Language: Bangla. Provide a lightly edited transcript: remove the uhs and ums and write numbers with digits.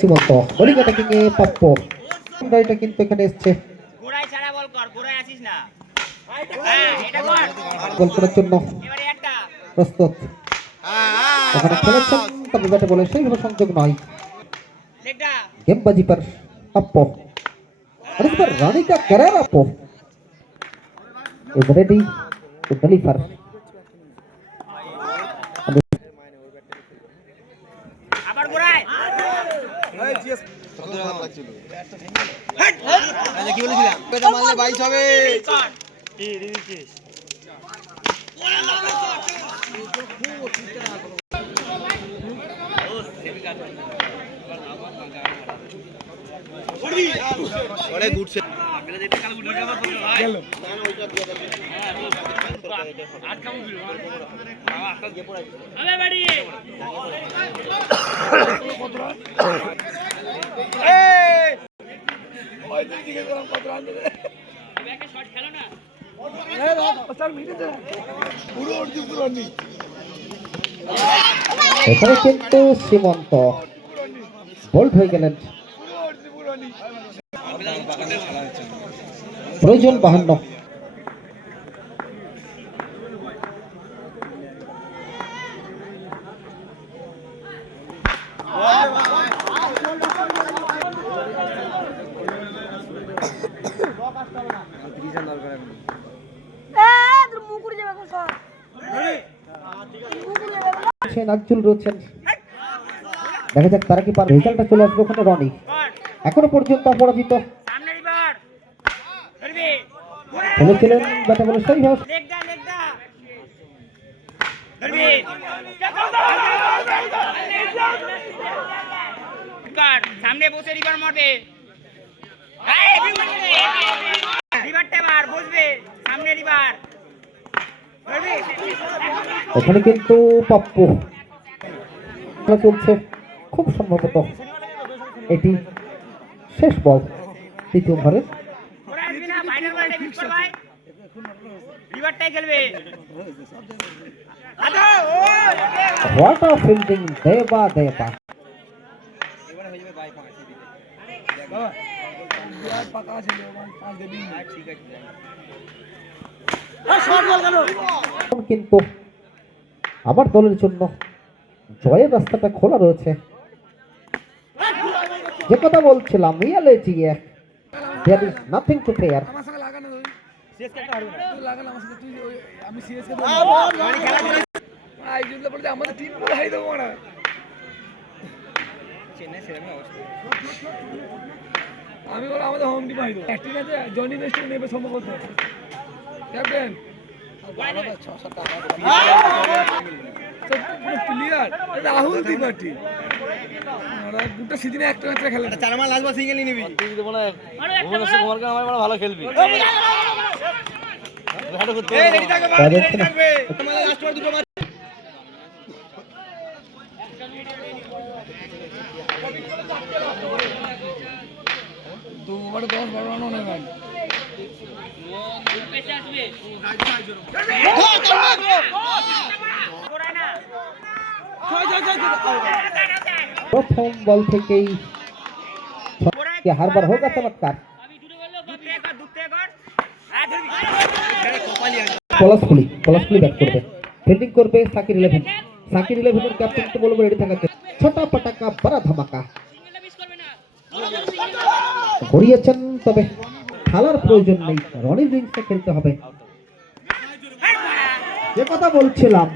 সীমন্ত বোলিং অ্যাটাকিং এ প্রাপ্য এটা কিন্তু এখানে এসছে গোড়াই ছাড়া বল কর, গোড়াই আসিস না। হ্যাঁ এটা কর, গোল করার জন্য এবারে একটা প্রস্তুত। ওখানে খেলেছেন তবে ব্যাটে বলে সেইভাবে সংযোগ নয়। লেগটা गेम बाजी पर अप्पो और इस पर रानी का करेर अप्पो इज रेडी टू डिलीवर আবার গোড়াই এই জিএস কত রান লাগছিল আচ্ছা কি বলেছিলাম এটা মারলে 22 হবে কর কি দিছিস ওরে গুডছে মেলা যেতে কাল উঠে যাবার পর ভাই গেল না না ওইটা দিয়ে দেবে আট কাম দিল বাবা আটটা দিয়ে পড়াই আরে বাড়ি এই ওই দিকে গরম কত রান দেবে ব্যাকে শট খেলো না এ বাবা স্যার মিটেছে পুরো অর্ধি পুরোনি এখানে কিন্তু সীমন্ত বোল্ড হয়ে গেলেন প্রয়োজন 52 নাজুল রয়েছেন দেখা যাক তারা কি পার রেজাল্টটা চলে আসবে ওখানে রনি এখনো পর্যন্ত অপরাজিত সামনে রিভার ধরবি খেলেছিলেন ব্যাটে বলে সেইভাবে লেগটা ধরবি কার সামনে বসে রিভার মারবে এই রিভারটা মার বসবে সামনে রিভার ধরবি ওখানে কিন্তু পাপ্পু খেলা চলছে খুব সম্ভবত এটি শেষ বল তৃতীয় ওভারের ওরা আসবি না ফাইনাল বলটা মিস কর ভাই রিভারটাই খেলবে আদা ও হোয়াট আ ফিল্ডিং দেবা এবারে হয়ে যাবে বাই পাঁচ বাবা বিরাট পাকা আছে পাঁচ দেবি ঠিক আছে কিন্তু আমার দলের জন্য জয়ের রাস্তাটা খোলা রয়েছে যে কথা বলছিলাম রিয়েলে জিয়ে there is nothing to fear আমার সঙ্গে লাগানো তুই সিএসকে একটা হারবে তুই লাগানো আমার সাথে তুই আমি সিএসকে মানে খেলা দিলে আই জুনলে বলতে আমাদের টিম পুরো হাই দেবো না চেন্নাই সেরকম অবস্থা আমি বলে আমাদের হোম টিম হাই দেবো ঠিক আছে জনি নেস্ট নেবে সম্ভবত ক্যাপ্টেন প্লেয়ার রাহুল ত্রিপাঠী ওরা দুটো সিজনে একটা ম্যাচ খেলে চার মাস লাস্ট সিঙ্গেল নিবি তুই দেবো না ভুবনেশ্বর কুমারকে আমার বড় ভালো খেলবি এই রেডি থাকো রেডি থাকবে তোমার লাস্ট বার দুটো ম্যাচ দু ওভারে 10-12 রান অনেক হয় প্রথম বল থেকেই হারবার হোক চমৎকার পলাশফুলি ব্যাট করবে ফিল্ডিং করবে সাকির 11 সাকির 11 এর ক্যাপ্টেন তো বলবো রেডি থাকার ছোটা পটাকা বড় ধামাকা গড়িয়েছেন তবে খেলার প্রয়োজন নেই রনি রিংসে খেলতে হবে যে কথা বলছিলাম